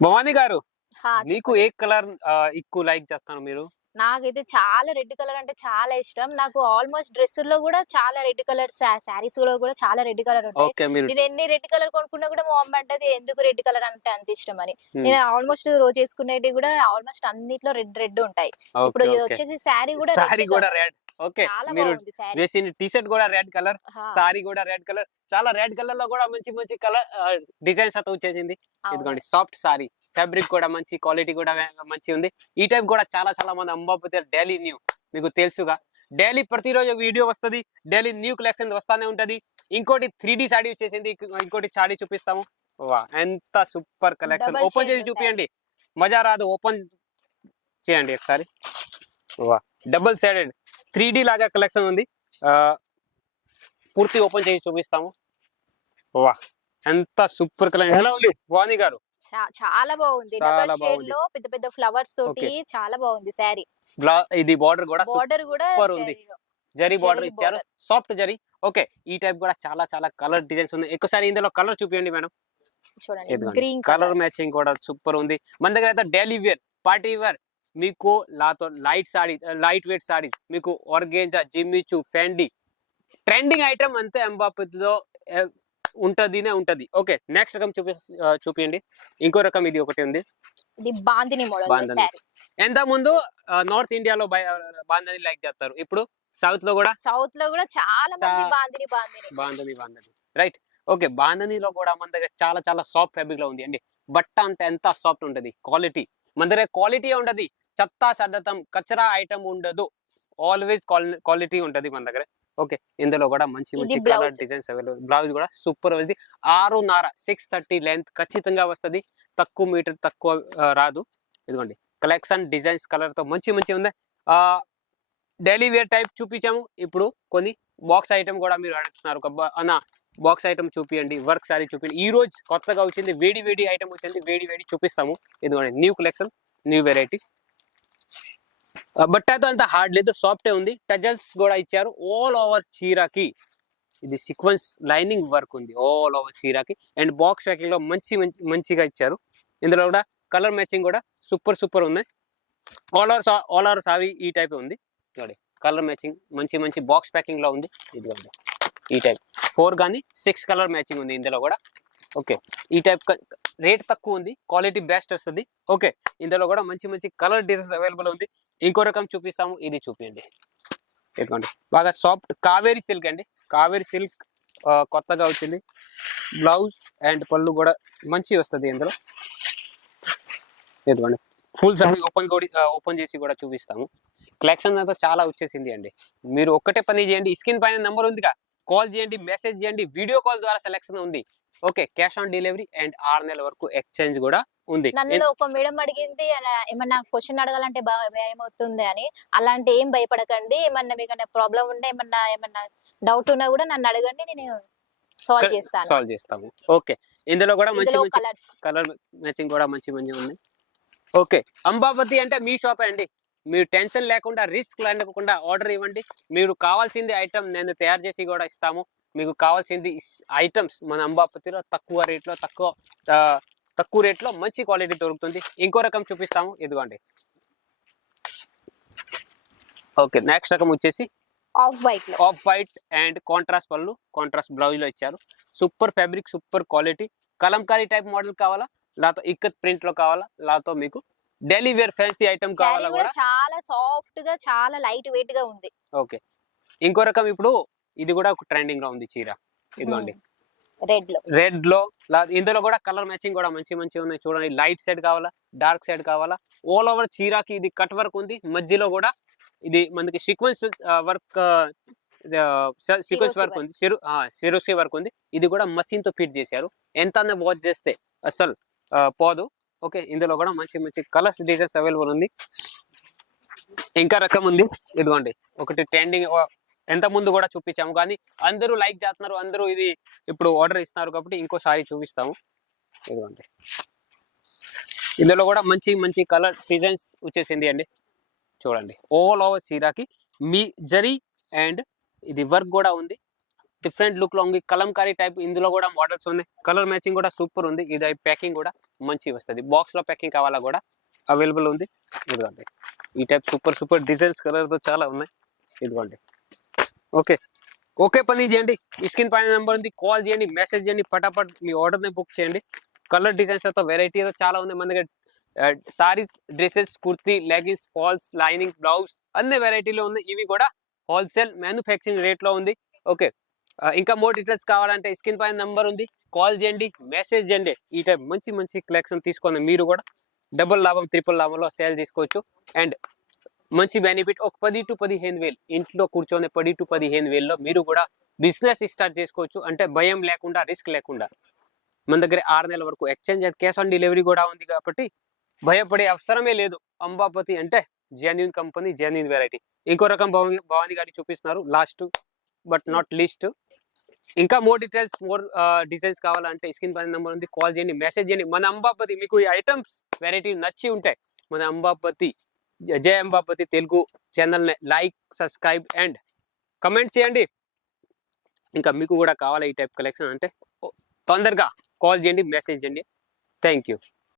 భవానీ గారు, మీకు చెప్పండి. ఏ కలర్ ఎక్కువ లైక్ చేస్తారు మీరు? నాకైతే చాలా రెడ్ కలర్ అంటే చాలా ఇష్టం. నాకు ఆల్‌మోస్ట్ డ్రెస్సుల్లో గూడా చాలా రెడ్ కలర్ శారీస్‌లో గూడా చాలా రెడ్ కలర్ ఉంటాయి. ఓకే. మీరు నేను ఎన్ని రెడ్ కలర్ కొనుక్కున్నా గూడా మా మమ్మీ అంటది ఎందుకు రెడ్ కలర్ అంటే అంత ఇష్టమని. హ్మ్. నేను ఆల్‌మోస్ట్ రోజు ఏసుకునేటివి గూడా ఆల్‌మోస్ట్ అన్నిట్లో రెడ్ రెడ్ ఉంటాయి. ఇప్పుడు ఓకే. ఇది ఓకే. వచ్చేసి శారీ గూడా సారీ రెడ్ గూడా రెడ్. ఓకే. చాలా మీరు బాగుంది శారీ. వేసిన టీ షర్ట్ గూడా రెడ్ కలర్, ఆ! సారీ గూడా రెడ్ కలర్. చాలా రెడ్ కలర్‌లో గూడా మంచి మంచి కలర్ డిజైన్స్ అయితే వచ్చేసింది. అవును. ఇదిగోండి సాఫ్ట్ సారీ. ఫ్యాబ్రిక్ కూడా మంచి క్వాలిటీ కూడా మంచిగుంది. ఈ టైప్ గూడా చాలా చాలా మంది అమ్మకపోతే డైలీ న్యూ మీకు తెలుసుగా. డైలీ ప్రతిరోజు వీడియో వస్తది. డైలీ న్యూ కలెక్షన్ వస్తానే ఉంటది. ఇంకోటి 3D సారీ వచ్చేసింది. ఇంకోటి సారీ చూపిస్తాము. వాహ్! ఎంత సూపర్ కలెక్షన్. డబుల్ ఓపెన్ చేసి షేడ్‌లో శారీ. చూపియండి. మజా రాదు. ఓపెన్ చేయండి ఒకసారి. వాహ్! డబుల్ సైడెడ్ 3D లాగా కలెక్షన్ ఉంది. పూర్తి ఓపెన్ చేసి చూపిస్తాము. వాహ్! ఎంత సూపర్ కలెక్షన్. ఎలా ఉంది భవానీ గారు? చాలా బాగుంది. డబుల్ చాలా బాగుంది. షేడ్‌లో పెద్ద పెద్ద ఫ్లవర్స్ తోటి ఓకే. చాలా బాగుంది శారీ. ఇది బార్డర్ కూడా బోర్డర్ గూడా సూపర్ ఉంది. జరీలో. జరీ బార్డర్ జరీ ఇచ్చారు. బోర్డర్. సాఫ్ట్ జరీ. ఓకే. ఈ టైప్ కూడా చాలా చాలా కలర్ డిజైన్స్ ఉన్నాయి. ఎక్కువసారి ఇందులో కలర్ చూపియండి మేడం. చూడండి ఇదిగోండి. Green colour colour. మ్యాచింగ్ కూడా సూపర్ ఉంది. మన దగ్గర అయితే డైలీ వేర్, పార్టీ వేర్ మీకు లైట్ వెయిట్ సారీస్ మీకు organza, Jimmy Choo, Fendi trending item అంతే ఎంబాపతిలో ఉంటది. ఓకే. నెక్స్ట్ రకం చూపియండి. ఇంకో రకం ఇది ఒకటి ఉంది. ఇది బాందిని మోడల్ బాంధని. శారీ. ఎంత ముందు నార్త్ ఇండియాలో బాంధని లైక్ చేస్తారు. ఇప్పుడు సౌత్ లో కూడా సౌత్ లో కూడా చాలా మంది చా- బాందిని. బాంధని రైట్. ఓకే. బాంధనీలో కూడా మన దగ్గర చాలా చాలా సాఫ్ట్ ఫ్యాబ్రిక్ లో ఉంది అండి. బట్ట అంటే ఎంత సాఫ్ట్ ఉంటది. క్వాలిటీ మన దగ్గర క్వాలిటీ ఉండదు. చెత్తా సడ్డతం కచరా ఐటమ్ ఉండదు. ఆల్వేస్ క్వాలిటీ ఉంటది మన దగ్గర. ఓకే. ఇందులో కూడా మంచి ఇది మంచి colour blouse. Designs available. Blouse కూడా సూపర్ ఉంది. 6.5 630 లెంత్ ఖచ్చితంగా వస్తది. తక్కువ మీటర్ తక్కువ రాదు. ఇదిగోండి కలెక్షన్ డిజైన్స్ కలర్ తో మంచి మంచి ఉంది. డైలీ వేర్ టైప్ చూపించాము. ఇప్పుడు కొన్ని బాక్స్ ఐటమ్ కూడా మీరు అడుగుతున్నారు. అన్న బాక్స్ ఐటమ్ చూపియండి, వర్క్ సారీ చూపించండి. ఈ రోజు కొత్తగా వచ్చింది వేడి వేడి ఐటమ్ వచ్చింది. వేడి చూపిస్తాము. ఇదిగోండి new collection, new variety. But అయితే అంత హార్డ్ లేదు, సాఫ్టే ఉంది. టజల్స్ కూడా ఇచ్చారు ఆల్ ఓవర్ చీరకి. ఇది సీక్వెన్స్ లైనింగ్ వర్క్ ఉంది ఆల్ ఓవర్ చీరకి. అండ్ బాక్స్ ప్యాకింగ్ లో మంచిగా ఇచ్చారు. ఇందులో కూడా కలర్ మ్యాచింగ్ కూడా సూపర్ ఉంది. ఆల్ ఓవర్ సారీ ఈ టైప్ ఉంది. చూడండి కలర్ మ్యాచింగ్ మంచి బాక్స్ ప్యాకింగ్ లో ఉంది. ఇదిగోండి ఈ టైప్ 4 కానీ 6 కలర్ మ్యాచింగ్ ఉంది ఇందులో కూడా. ఓకే. ఈ టైప్ రేట్ తక్కువ ఉంది, క్వాలిటీ బెస్ట్ వస్తుంది. ఓకే. ఇందులో కూడా మంచి కలర్ డిజైన్స్ అవైలబుల్ ఉంది. ఇంకో రకం చూపిస్తాము. ఇది చూపించండి. ఇదిగోండి బాగా సాఫ్ట్ కావేరీ సిల్క్ అండి. కావేరీ సిల్క్ కొత్తగా వచ్చింది. బ్లౌజ్ అండ్ పళ్ళు కూడా మంచి వస్తుంది ఇందులో. ఇదిగోండి ఫుల్ సారీ ఓపెన్ చేసి కూడా చూపిస్తాము. కలెక్షన్ అయితే చాలా వచ్చేసింది అండి. మీరు ఒక్కటే పని చేయండి. స్క్రీన్ పైన నెంబర్ ఉందిగా, కాల్ చేయండి, మెసేజ్ చేయండి. వీడియో కాల్ ద్వారా సెలెక్షన్ ఉంది. Okay. Cash on delivery and 6 నెలల వరకు ఎక్స్చేంజ్ కూడా ఉంది. నన్ను ఒక మేడం అడిగింది ఏమన్నా క్వశ్చన్ అడగాలంటే భయం అవుతుంది అని. అలాంటి ఏం భయపడకండి. ఏమన్నా మీకు ప్రాబ్లం ఉంటే ఏమన్నా డౌట్ ఉన్నా కూడా నన్ను అడగండి. నేను సాల్వ్ చేస్తాను. సాల్వ్ చేస్తాము. ఓకే. ఇందులో కూడా ఇందులో మంచి కలర్స్. కలర్ మ్యాచింగ్ కూడా మంచి ఉంది. ఓకే. అంబాపతి అంటే మీ షాపే అండి. మీరు టెన్షన్ లేకుండా, రిస్క్ లేకుండా ఆర్డర్ ఇవ్వండి. మీరు కావాల్సింది ఐటమ్ నేను తయారు చేసి కూడా ఇస్తాము. మీకు కావాల్సింది ఐటమ్స్ మన అంబాపతిలో తక్కువ రేట్లో మంచి క్వాలిటీ దొరుకుతుంది. ఇంకో రకం చూపిస్తాము. ఇదిగోండి. ఓకే. నెక్స్ట్ రకం వచ్చేసి ఆఫ్ వైట్ లో. ఆఫ్ వైట్ అండ్ కాంట్రాస్ట్ పళ్ళు, కాంట్రాస్ట్ బ్లౌజ్ లో ఇచ్చారు. Super fabric, super quality. Kalamkari type model కావాలా, లేకపోతే ఇక్కత్ ప్రింట్ లో కావాలా, లేకపోతే మీకు daily wear fancy item sari కావాలా కూడా కూడా. చాలా సాఫ్ట్ గా చాలా లైట్ వెయిట్ గా ఉంది. ఓకే. ఇంకో రకం ఇప్పుడు ఇది కూడా ఒక ట్రెండింగ్ లో ఉంది చీర. ఇదిగోండి రెడ్ లో. ఇందులో కూడా కలర్ మ్యాచింగ్ కూడా మంచి ఉన్నాయి. చూడండి లైట్ సైడ్ కావాలా, డార్క్ సైడ్ కావాలా. ఆల్ ఓవర్ చీరకి ఇది కట్ వర్క్ ఉంది. మధ్యలో కూడా ఇది మనకి సీక్వెన్స్ వర్క్ వర్క్ ఉంది. సిరోసి వర్క్ ఉంది. ఇది కూడా మషిన్ తో ఫిట్ చేశారు. ఎంత వాచ్ చేస్తే అసలు పోదు. ఓకే. ఇందులో కూడా మంచి కలర్స్ డిజైన్స్ అవైలబుల్ ఉంది. ఇంకా రకం ఉంది. ఇదిగోండి ఒకటి ట్రెండింగ్ ఎంత ముందు కూడా చూపించాము, కానీ అందరూ లైక్ చేస్తున్నారు. అందరూ ఇది ఇప్పుడు ఆర్డర్ ఇస్తున్నారు కాబట్టి ఇంకోసారి చూపిస్తాము. ఇదిగోండి ఇందులో కూడా మంచి కలర్ డిజైన్స్ వచ్చేసింది అండి. చూడండి ఆల్ ఓవర్ చీరకి మీ జరీ అండ్ ఇది వర్క్ కూడా ఉంది. డిఫరెంట్ లుక్ లో ఉంది, కలంకారీ టైప్. ఇందులో కూడా మోడల్స్ ఉన్నాయి, కలర్ మ్యాచింగ్ కూడా సూపర్ ఉంది. ఇది ప్యాకింగ్ కూడా మంచి వస్తుంది, బాక్స్ లో ప్యాకింగ్ కావాలా కూడా అవైలబుల్ ఉంది. ఇదిగోండి ఈ టైప్ సూపర్ డిజైన్స్ కలర్ తో చాలా ఉన్నాయి. ఇదిగోండి ఓకే ఓకే, పని చేయండి. ఈ స్క్రీన్ పైన నెంబర్ ఉంది, కాల్ చేయండి, మెసేజ్ చేయండి, పటాపట్ మీ ఆర్డర్ ని బుక్ చేయండి. కలర్ డిజైన్స్ తో వెరైటీ చాలా ఉంది మన దగ్గర. Saris, dresses, kurti, leggings, falls, lining, blouse అన్ని వెరైటీలో ఉంది. ఇవి కూడా హోల్సేల్ మ్యానుఫ్యాక్చరింగ్ రేట్ లో ఉంది. ఓకే, ఇంకా మోర్ డీటెయిల్స్ కావాలంటే స్క్రీన్ పైన నంబర్ ఉంది, కాల్ చేయండి, మెసేజ్ చేయండి. ఈ టైప్ మంచి కలెక్షన్ తీసుకొని మీరు కూడా డబుల్ లాభం, ట్రిపుల్ లాభంలో సేల్ చేసుకోవచ్చు. అండ్ మంచి బెనిఫిట్, ఒక 10 to 15 వేలు ఇంట్లో కూర్చొని 10 to 15 వేల్లో మీరు కూడా బిజినెస్ స్టార్ట్ చేసుకోవచ్చు. అంటే భయం లేకుండా, రిస్క్ లేకుండా. మన దగ్గర 6 నెలల వరకు exchange and cash on delivery కూడా ఉంది కాబట్టి భయపడే అవసరమే లేదు. అంబాపతి అంటే జెన్యూన్ కంపెనీ, జెన్యూన్ వెరైటీ. ఇంకో రకం భవానీ గారి చూపిస్తున్నారు లాస్ట్ బట్ నాట్ లీస్ట్. ఇంకా మోర్ డీటెయిల్స్, మోర్ డిజైన్స్ కావాలంటే స్క్రీన్ పైన నెంబర్ ఉంది, కాల్ చేయండి, మెసేజ్ చేయండి. మన అంబాపతి మీకు ఈ ఐటమ్స్ వెరైటీ నచ్చి ఉంటాయి. మన అంబాపతి, జయ అంబాపతి తెలుగు ఛానల్ని లైక్, సబ్స్క్రైబ్ అండ్ కమెంట్ చేయండి. ఇంకా మీకు కూడా కావాలి ఈ టైప్ కలెక్షన్ అంటే తొందరగా కాల్ చేయండి, మెసేజ్ చేయండి. Thank you.